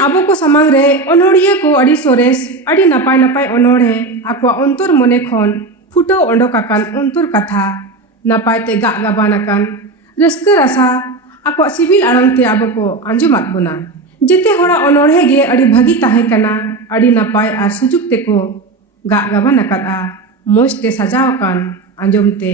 आबो को सामांग रे अनोड़िया को अड़ी सोरेस अड़ी नपाय नपाय अनोड़े आकवा अंतर मने खन फुटो ओंडोकाकान अंतर कथा नपाय ते गा गाबानाकान रस्कर रसा आकवा सिविल आड़ांगते आबो को आंजुमात बुना जेते होड़ा अनोड़े गे अड़ी भगी ताहे कना अड़ी नपाय आर सुजुक ते को गा गाबानाकादा मोज ते सजावकान आंजमते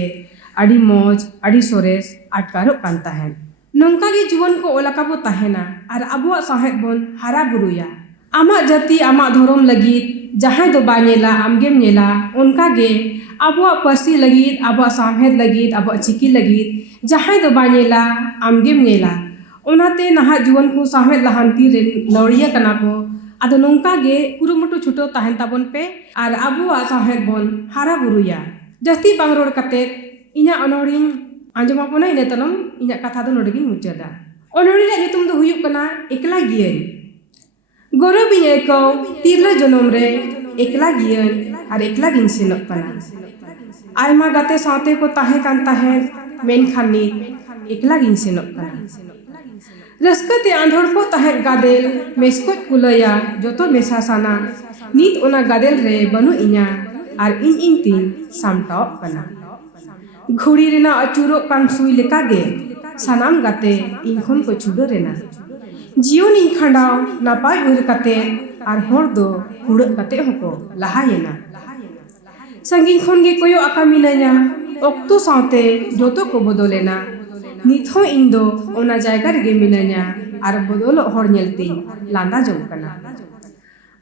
अड़ी मोज अड़ी सोरेस आटकारो कान ताहेन नौका गे जीवन को ओलाकाबो ताहेना और आबुआ साहेब बोन हारा बुरुया आमा जाति आमा धर्म लगित जहां दो बानेला आमगेम नेला उनका गे आबुआ पर्सी लगित आबुआ साहेब लगित आबुआ चिकी लगित जहां दो बानेला आमगेम नेला ओनाते नहा जीवन को साहेब लहांती रे नौड़िया कना को आदो नौका गे कुरुमुटु छुटो ताहेन ताबन पे और आबुआ साहेब बोन हारा बुरुया जस्ती बांगरोड़ कते इना अनोड़िंग आंजमा पना इने तनम इना कथा दो नोडगिन मुचादा अनोड़ी रे नितुम दो हुयुक कना एकला गियन गोरो बिने को तीरला जनम रे एकला गियन और एकला गिन सेनक कना आयमा गाते साथे को ताहे कान ताहे मेन खानी एकला गिन सेनक कना रस्कते आंधोड़ को ताहे गादेल मेसको कुलया जोतो मेसा साना नीत ओना गादेल रे बनु इना और इन तीन सामटाव कना घुड़ी रेना अचूरो कान सुई लेका गे सानाम गाते इनखन को छुडो रेना जीवन इन खंडाव नापाय उर कते और होर दो हुड़ कते होको लहायेना संगिन खन गे कोयो आका मिनाया ओक्तो साथे जोतो को बदलेना निथो इन दो ओना जायगा रे गे मिनाया और बदल होर नेलती लांदा जम कना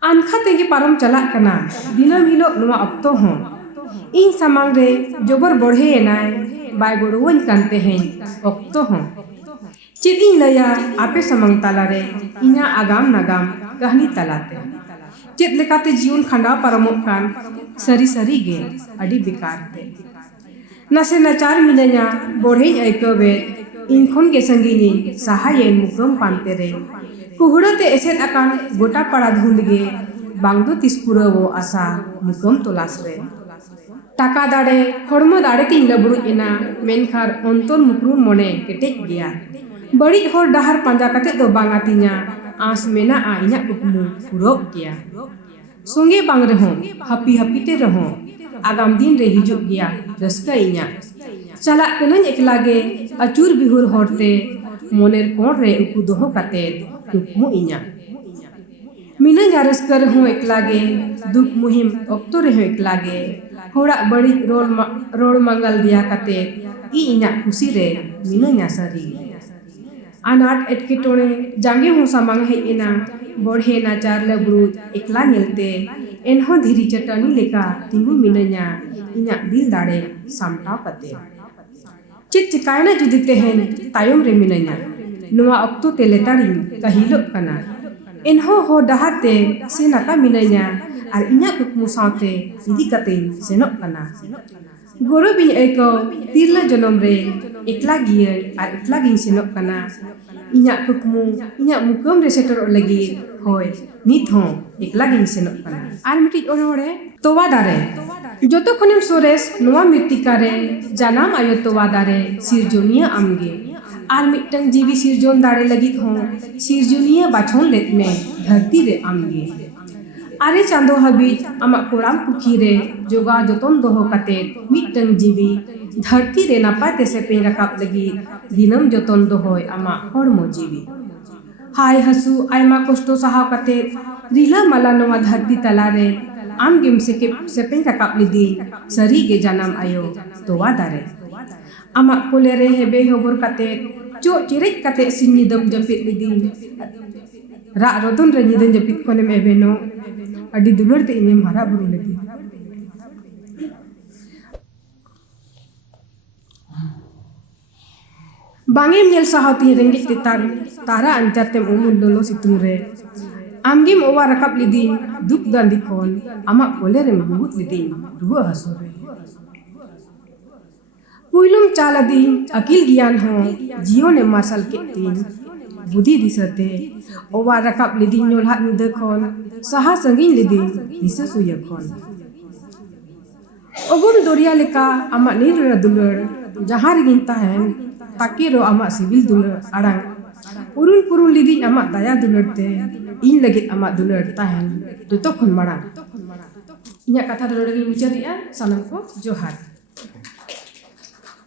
आनखा तेगे पारम चला कना दिनम हिलो नवा अक्तो हो इन सामांग रे जोबर बढ़े एनाय बाय गोड़वन कानते हैं ओक्तो हो चित इन लया आपे सामांग ताला रे इना आगाम नागाम कहानी तलाते चित लेकाते जीवन खंडाव पारमोक कान सरी सरी गे अड़ी बेकार ते नसे नचार मिनया बढ़े ऐकवे इन खन के संगीनी सहायन मुकम पानते रे कुहुड़ते एसेद अकान गोटा पड़ा धुंद गे बांगदो तिसपुरा वो आशा मुकम तलाश रे टाका दाड़े हड़मो दाड़े तीन लबड़ू एना मेनखार अंतर मुकरुन मने केटेक गया बड़ी हर डहार पांजा कते दो बांगा तिना आस मेना आ इना कुकमु पुरोक गया संगे बांग रहो हपी हपीते रहो आगाम दिन रे हिजुक गया रस्का इना चला कनन एकला गे अचूर बिहुर हरते मोनेर कोण रे उकु दोहो कते कुकमु इना मिना जारस्कर हो एकला गे दुख मुहिम ओक्तो रे हो एकला गे होड़ा बड़ी रोड मंगल दिया कते इना खुशी रे मिना न्यासरी अनाट एटकेटोणे जांगे हो सामांग है इना बढ़े नाचार लबरू एकला नेलते एनहो धीरी चटनी लेका तिंगु मिनया इना दिल दाड़े सामटाव कते चित चिकायना जुदी तेहन तायम रे मिनया नुआ अक्तो ते लेताड़ी कहिलो कना एनहो हो डहाते से नाका मिनया और इना कुकमु साथे इदी कते सेनक कना गोरो बिन एको तीरला जनम रे एकला गिय और एकला गिन सेनक कना इना कुकमु इना मुकम रे सेटर लगी होय नित हो एकला गिन सेनक कना आर मिटी ओनोड़े तोवा दारे जोतो खनेम सोरेस नोवा मृतिका रे जानाम आयो तोवा दारे सिरजोनिया आमगे आर मिटंग जीवी सिरजोन दाड़े लगित हो सिरजोनिया बाछोन लेत में धरती रे आमगे आरे चांदो हबीज आमा कोड़ाम पुखी रे जोगा जतन दोहो कते मिटंग जीवी धरती रे नापाय ते से पे रकाब लगी दिनम जतन दोहोय आमा हड़मो जीवी हाय हसु आयमा कष्टो सहाव कते रिला मला नोवा धरती तला रे आम गेम से के सेपें रकाब लिदी सरी गे जानम आयो तोवा दारे आमा कोले रे हेबे होबर कते चो चिरेक कते सिन्नी दम जपित लिदी रा रोदन रे निदन जपित कोने में बेनो अड़ी दुलर ते इने मारा बुरु लगी बांगेम नेल साहती रेंगेज तेतान तारा अंतर तेम उमुल लोलो सितुंग रे आमगेम ओवा रकाब लिदीन दुख दांदी खोन आमा कोले रे बहुत लिदीन रुआ हसो रे पुइलुम चालदीन अकिल ज्ञान हो जियो ने मार्शल के तीन बुद्धि दिसते ओवा रकाब लिदीन नोलहा निद खोन सहा संगीन लिदीन दिस सुय खोन ओगुन दोरिया लेका आमा नीर दुलर जहां रिगिन ताहेन ताके रो आमा civil दुलर आड़ांग urun purun lidi amak daya dular te in lagit amak dular tahan joto khon marang inya katha do lagi mucha dia sanam ko johar.